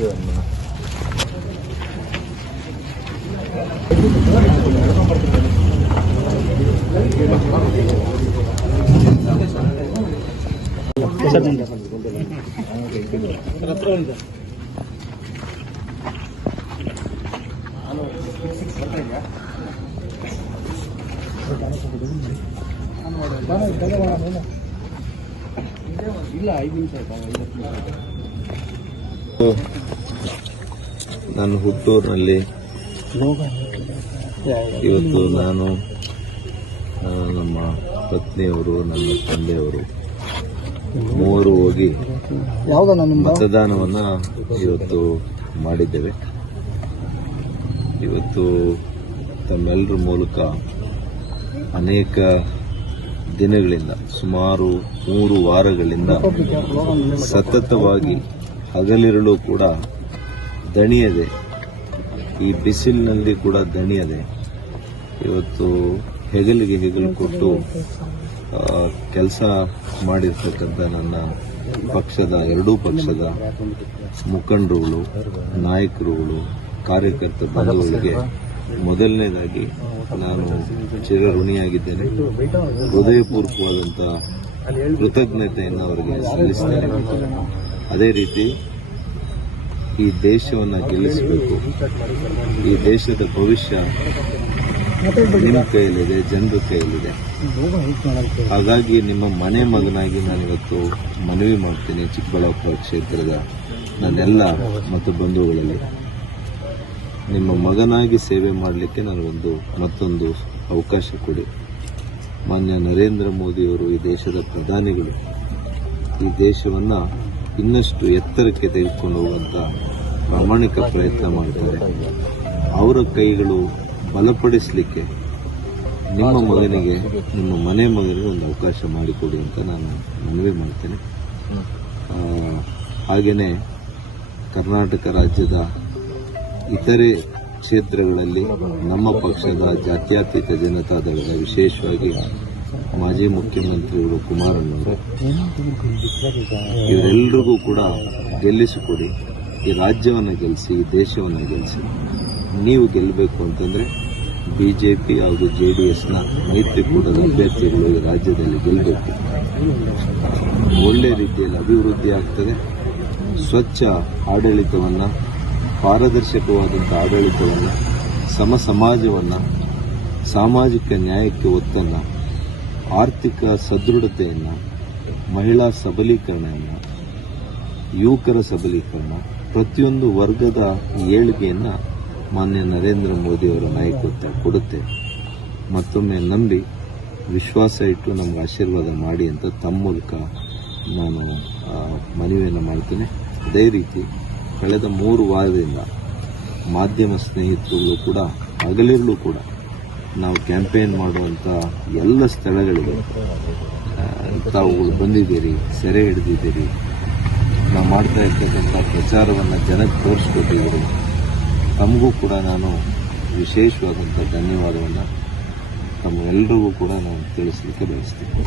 vườn mà. ಇಲ್ಲ ಐದು ನಿಮಿಷ ಆಯ್ತಾ ನನ್ನ ಹುಟ್ಟೂರಿನಲ್ಲಿ ಇವತ್ತು ನಾನು ನಮ್ಮ ಪತ್ನಿಯವರು, ನನ್ನ ತಂದೆಯವರು ಮೂವರು ಹೋಗಿ ಮತದಾನವನ್ನ ಇವತ್ತು ಮಾಡಿದ್ದೇವೆ. ಇವತ್ತು ತಮ್ಮೆಲ್ಲರ ಮೂಲಕ ಅನೇಕ ದಿನಗಳಿಂದ, ಸುಮಾರು ಮೂರು ವಾರಗಳಿಂದ ಸತತವಾಗಿ ಹಗಲಿರುಳು ಕೂಡ ದಣಿಯದೆ, ಈ ಬಿಸಿಲಿನಲ್ಲಿ ಕೂಡ ದಣಿಯದೆ, ಇವತ್ತು ಹೆಗಲಿಗೆ ಹೆಗಲು ಕೊಟ್ಟು ಕೆಲಸ ಮಾಡಿರ್ತಕ್ಕಂಥ ನನ್ನ ಪಕ್ಷದ, ಎರಡೂ ಪಕ್ಷದ ಮುಖಂಡರುಗಳು, ನಾಯಕರುಗಳು, ಕಾರ್ಯಕರ್ತ ಬಂಧುಗಳಿಗೆ ಮೊದಲನೇದಾಗಿ ನಾನು ಚಿರಋಣಿಯಾಗಿದ್ದೇನೆ. ಹೃದಯಪೂರ್ವಕವಾದಂಥ ಕೃತಜ್ಞತೆಯನ್ನು ಅವರಿಗೆ ಸಲ್ಲಿಸ್ತೇನೆ. ಅದೇ ರೀತಿ ಈ ದೇಶವನ್ನು ಗೆಲ್ಲಿಸಬೇಕು. ಈ ದೇಶದ ಭವಿಷ್ಯ ನಿಮ್ಮ ಕೈಯಲ್ಲಿದೆ, ಜನರ ಕೈಯಲ್ಲಿದೆ. ಹಾಗಾಗಿ ನಿಮ್ಮ ಮನೆ ಮಗನಾಗಿ ನಾನು ಇವತ್ತು ಮನವಿ ಮಾಡ್ತೀನಿ ಚಿಕ್ಕಬಳ್ಳಾಪುರ ಕ್ಷೇತ್ರದ ನನ್ನೆಲ್ಲ ಮತ್ತು ಬಂಧುಗಳಲ್ಲಿ. ನಿಮ್ಮ ಮಗನಾಗಿ ಸೇವೆ ಮಾಡಲಿಕ್ಕೆ ನನಗೊಂದು ಮತ್ತೊಂದು ಅವಕಾಶ ಕೊಡಿ. ಮಾನ್ಯ ನರೇಂದ್ರ ಮೋದಿಯವರು ಈ ದೇಶದ ಪ್ರಧಾನಿಗಳು. ಈ ದೇಶವನ್ನ ಇನ್ನಷ್ಟು ಎತ್ತರಕ್ಕೆ ತೆಗೆದುಕೊಂಡು ಹೋಗುವಂತ ಪ್ರಾಮಾಣಿಕ ಪ್ರಯತ್ನ ಮಾಡ್ತಾರೆ. ಅವರ ಕೈಗಳು ಬಲಪಡಿಸಲಿಕ್ಕೆ ನಿಮ್ಮ ಮಗನಿಗೆ ನಿಮ್ಮ ಮನೆ ಮಗನಿಗೆ ಒಂದು ಅವಕಾಶ ಮಾಡಿಕೊಡಿ ಅಂತ ನಾನು ಮನವಿ ಮಾಡ್ತೇನೆ. ಆ, ಹಾಗೇನೆ ಕರ್ನಾಟಕ ರಾಜ್ಯದ ಇತರೆ ಕ್ಷೇತ್ರಗಳಲ್ಲಿ ನಮ್ಮ ಪಕ್ಷದ ಜಾತ್ಯತೀತ ಜನತಾದಳದ ವಿಶೇಷವಾಗಿ ಮಾಜಿ ಮುಖ್ಯಮಂತ್ರಿಗಳು ಕುಮಾರಣ್ಣವರು ಇವರೆಲ್ಲರಿಗೂ ಕೂಡ ಗೆಲ್ಲಿಸಿಕೊಡಿ. ಈ ರಾಜ್ಯವನ್ನು ಗೆಲ್ಲಿಸಿ ಈ ದೇಶವನ್ನು ಗೆಲ್ಲಿಸಿ ನೀವು ಗೆಲ್ಲಬೇಕು ಅಂತಂದ್ರೆ ಬಿಜೆಪಿ ಹಾಗೂ ಜೆ ಡಿ ಎಸ್ನ ಮೈತ್ರಿಕೂಟದ ಅಭ್ಯರ್ಥಿಗಳು ಈ ರಾಜ್ಯದಲ್ಲಿ ಗೆಲ್ಲಬೇಕು ಒಳ್ಳೆ ರೀತಿಯಲ್ಲಿ ಅಭಿವೃದ್ಧಿ ಆಗ್ತದೆ. ಸ್ವಚ್ಛ ಆಡಳಿತವನ್ನು ಪಾರದರ್ಶಕವಾದಂಥ ಆಡಳಿತವನ್ನು, ಸಮ ಸಮಾಜವನ್ನು, ಸಾಮಾಜಿಕ ನ್ಯಾಯಕ್ಕೆ ಒತ್ತನ್ನು ಆರ್ಥಿಕ ಸದೃಢತೆಯನ್ನು, ಮಹಿಳಾ ಸಬಲೀಕರಣವನ್ನು ಯುವಕರ ಸಬಲೀಕರಣ, ಪ್ರತಿಯೊಂದು ವರ್ಗದ ಏಳಿಗೆಯನ್ನು ಮಾನ್ಯ ನರೇಂದ್ರ ಮೋದಿಯವರ ನಾಯಕತ್ವ ಕೊಡುತ್ತೆ. ಮತ್ತೊಮ್ಮೆ ನಂಬಿ, ವಿಶ್ವಾಸ ಇಟ್ಟು ನಮ್ಗೆ ಆಶೀರ್ವಾದ ಮಾಡಿ ಅಂತ ತಮ್ಮ ಮೂಲಕ ನಾನು ಮನವಿಯನ್ನು ಮಾಡ್ತೇನೆ. ಅದೇ ರೀತಿ ಕಳೆದ ಮೂರು ವಾರದಿಂದ ಮಾಧ್ಯಮ ಸ್ನೇಹಿತರುಗಳು ಕೂಡ ಹಗಲಿರಲು ಕೂಡ ನಾವು ಕ್ಯಾಂಪೇನ್ ಮಾಡುವಂಥ ಎಲ್ಲ ಸ್ಥಳಗಳಿಗೆ ತಾವು ತಾವುಗಳು ಬಂದಿದ್ದೀರಿ, ಸೆರೆ ಹಿಡಿದಿದ್ದೀರಿ. ನಾವು ಮಾಡ್ತಾ ಇರ್ತಕ್ಕಂಥ ಪ್ರಚಾರವನ್ನು ಜನಕ್ಕೆ ತೋರಿಸ್ಕೊಟ್ಟಿದ್ದೀರಿ. ತಮಗೂ ಕೂಡ ನಾನು ವಿಶೇಷವಾದಂಥ ಧನ್ಯವಾದವನ್ನು ತಮ್ಮೆಲ್ಲರಿಗೂ ಕೂಡ ನಾನು ತಿಳಿಸಲಿಕ್ಕೆ ಬಯಸ್ತೀನಿ.